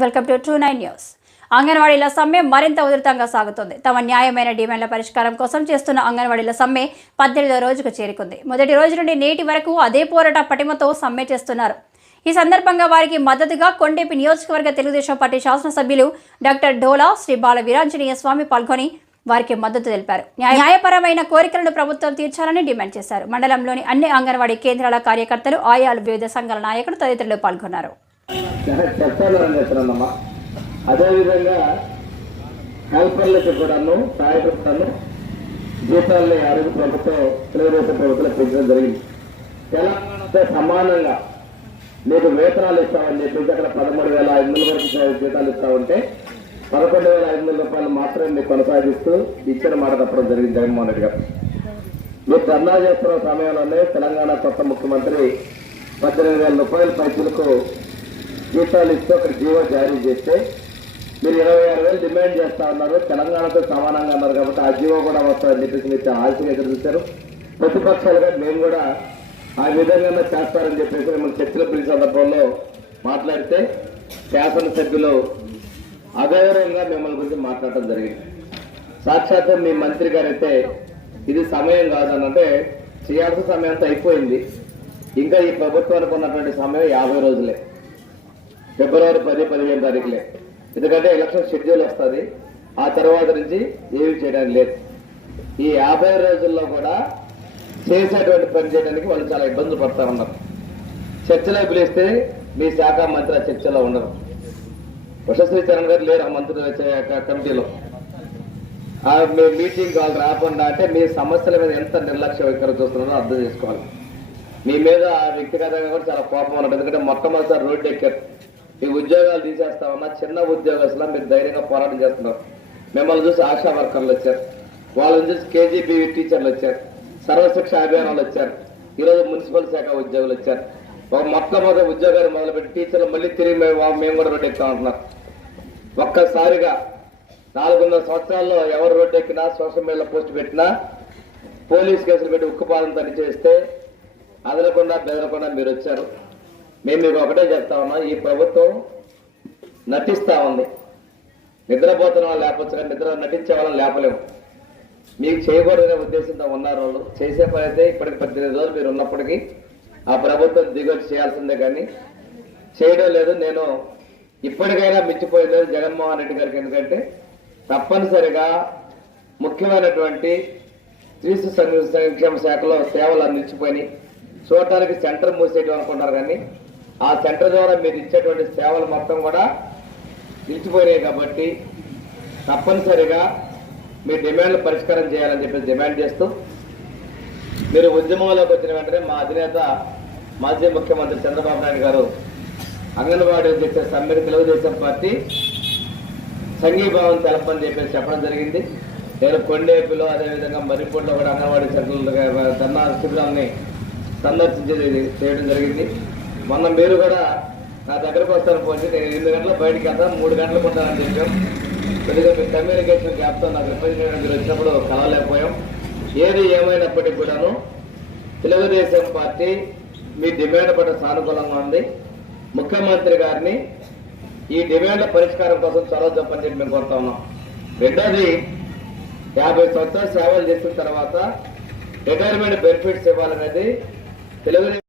Welcome to true 9 news. అంగన్వాడీల సమ్మె మరింత ఉధృతంగా సాగుతోంది. తమ న్యాయమైన డిమాండ్ల పరిష్కారం కోసం చేస్తున్న అంగన్వాడీల సమ్మె 18వ రోజుకు చేరుకుంది. మొదటి రోజు నుండి నేటి వరకు అదే పోరాట పటిమతో సమ్మె చేస్తున్నారు. ఈ సందర్భంగా వారికి మద్దతుగా కొండేపి నియోజకవర్గ తెలుగుదేశం పార్టీ శాసనసభ్యులు డాక్టర్ డోలా శ్రీ బాల వీరాంజనేయ స్వామి పాల్గొని వారికి మద్దతు తెలిపారు. న్యాయపరమైన కోరికలను ప్రభుత్వం తీర్చాలని డిమాండ్ చేశారు. మండలంలోని అన్ని అంగన్వాడీ కేంద్రాల కార్యకర్తలు, ఆయాలు, వివిధ సంఘాల నాయకులు తదితరులు పాల్గొన్నారు. అదేవిధంగా హెల్పర్లకు కూడాను సహాయకులను జీతాలని ఆరోగ్య ప్రభుత్వం తెలుగుదేశం ప్రభుత్వం పెంచడం జరిగింది. తెలంగాణతో సమానంగా మీకు వేతనాలు ఇస్తామని చెప్పేసి అక్కడ 13,500 వరకు జీతాలు ఇస్తామంటే 11,500 రూపాయలు మాత్రమే మీకు కొనసాగిస్తూ ఇచ్చిన మాట తప్పడం జరిగింది జగన్మోహన్ రెడ్డి గారు. మీరు ధర్నా చేస్తున్న సమయంలోనే తెలంగాణ కొత్త ముఖ్యమంత్రి 18,000 రూపాయల పైసలకు జీతాలు ఇస్తూ అక్కడ జీవో జారీ చేస్తే మీరు 26,000 డిమాండ్ చేస్తా ఉన్నారు. తెలంగాణతో సమానంగా అన్నారు కాబట్టి ఆ జీవో కూడా వస్తుందని చెప్పేసి మీరు ఆశగా ఎదురు చూశారు. ప్రతిపక్షాలుగా మేము కూడా ఆ విధంగా చేస్తారని చెప్పేసి మిమ్మల్ని చర్చలు పిలిచిన సందర్భంలో మాట్లాడితే శాసనసభ్యులు అగౌరవంగా మిమ్మల్ని గురించి మాట్లాడటం జరిగింది. సాక్షాత్తు మీ మంత్రి గారైతే ఇది సమయం కాదనంటే చేయాల్సిన సమయం అంతా అయిపోయింది. ఇంకా ఈ ప్రభుత్వానికి ఉన్నటువంటి సమయం 50 రోజులే, ఫిబ్రవరి 10-15 తారీఖులే. ఎందుకంటే ఎలక్షన్ షెడ్యూల్ వస్తుంది. ఆ తర్వాత నుంచి ఏమి చేయడానికి లేదు. ఈ 50 రోజుల్లో కూడా చేసేటువంటి పని చేయడానికి వాళ్ళు చాలా ఇబ్బందులు పడతా ఉన్నారు. చర్చలో పిలిస్తే మీ శాఖ మంత్రి ఆ చర్చలో ఉండరు. వశశ్రీ చరణ్ గారు లేరు ఆ మంత్రులు కమిటీలో. మీ మీటింగ్ వాళ్ళు రాకుండా అంటే మీ సమస్యల మీద ఎంత నిర్లక్ష్య వైఖరి చూస్తున్నారో అర్థం చేసుకోవాలి. మీ మీద వ్యక్తిగతంగా కూడా చాలా కోపం ఉన్నట్టు. ఎందుకంటే మొట్టమొదటిసారి రోడ్డు ఎక్కారు. ఈ ఉద్యోగాలు తీసేస్తామన్నా చిన్న ఉద్యోగస్తులా మీరు ధైర్యంగా పోరాటం చేస్తున్నారు. మిమ్మల్ని చూసి ఆశా వర్కర్లు వచ్చారు, వాళ్ళని చూసి కేజీబీ టీచర్లు వచ్చారు, సర్వశిక్ష అభియానాలు వచ్చారు, ఈరోజు మున్సిపల్ శాఖ ఉద్యోగులు వచ్చారు. ఒక మొట్టమొదటి ఉద్యోగాలు మొదలుపెట్టి టీచర్లు మళ్ళీ తిరిగి మేము కూడా రోడ్డు ఎక్కుతాం అంటున్నారు. ఒక్కసారిగా 400 సంవత్సరాల్లో ఎవరు రోడ్డు ఎక్కినా, సోషల్ మీడియాలో పోస్ట్ పెట్టినా, పోలీస్ కేసులు పెట్టి ఉక్కుపాదం తని చేస్తే అదలకుండా బెదరకుండా మీరు వచ్చారు. మేము మీకు ఒకటే చెప్తా ఉన్నాం, ఈ ప్రభుత్వం నటిస్తా ఉంది. నిద్రపోతున్న వాళ్ళు లేపచ్చు కానీ నటించే వాళ్ళని లేపలేము. మీకు చేయకూడదనే ఉద్దేశంతో ఉన్నారు వాళ్ళు. చేసే పని అయితే ఇప్పటికి 18 రోజులు మీరు ఉన్నప్పటికీ ఆ ప్రభుత్వం దిగొచ్చి చేయాల్సిందే కానీ చేయడం లేదు. నేను ఇప్పటికైనా మించిపోయింది జగన్మోహన్ రెడ్డి గారికి. ఎందుకంటే తప్పనిసరిగా ముఖ్యమైనటువంటి శిశు సంక్షేమ శాఖలో సేవలు అందించిపోయినాయి. చూడటానికి సెంటర్ మూసేయడం అనుకుంటారు కానీ ఆ సెంటర్ ద్వారా మీరు ఇచ్చేటువంటి సేవలు మొత్తం కూడా నిలిచిపోయినాయి. కాబట్టి తప్పనిసరిగా మీ డిమాండ్లు పరిష్కారం చేయాలని చెప్పి డిమాండ్ చేస్తూ మీరు ఉద్యమంలోకి వచ్చిన వెంటనే మా అధినేత మాజీ ముఖ్యమంత్రి చంద్రబాబు నాయుడు గారు అంగన్వాడీ చేసే సమ్మెకు తెలుగుదేశం పార్టీ సంఘీభావం తెలపని చెప్పేసి చెప్పడం జరిగింది. నేను కొండేపిలో అదేవిధంగా మర్రిపూడిలో కూడా అంగన్వాడీ సెంటర్లు ధర్నా శిబిరాన్ని సందర్శించేది చేయడం జరిగింది. మొన్న మీరు కూడా నా దగ్గరకు వస్తాను పోతే నేను 8 గంటలకు బయటికి వెళ్తాను, 3 గంటలకు ఉంటానని చెప్పాం. కొద్దిగా మీ కమ్యూనికేషన్ గ్యాప్తో నాకు రిప్రజెంటేటివ్ మీరు వచ్చినప్పుడు కలవలేకపోయాం. ఏది ఏమైనప్పటికీ కూడాను తెలుగుదేశం పార్టీ మీ డిమాండ్ పట్ల సానుకూలంగా ఉంది. ముఖ్యమంత్రి గారిని ఈ డిమాండ్ల పరిష్కారం కోసం చొరవ చెప్పని చెప్పి మేము కోరుతా ఉన్నాం. రెండోది 50 సంవత్సరాలు సేవలు చేసిన తర్వాత రిటైర్మెంట్ బెనిఫిట్స్ ఇవ్వాలనేది తెలుగుదేశం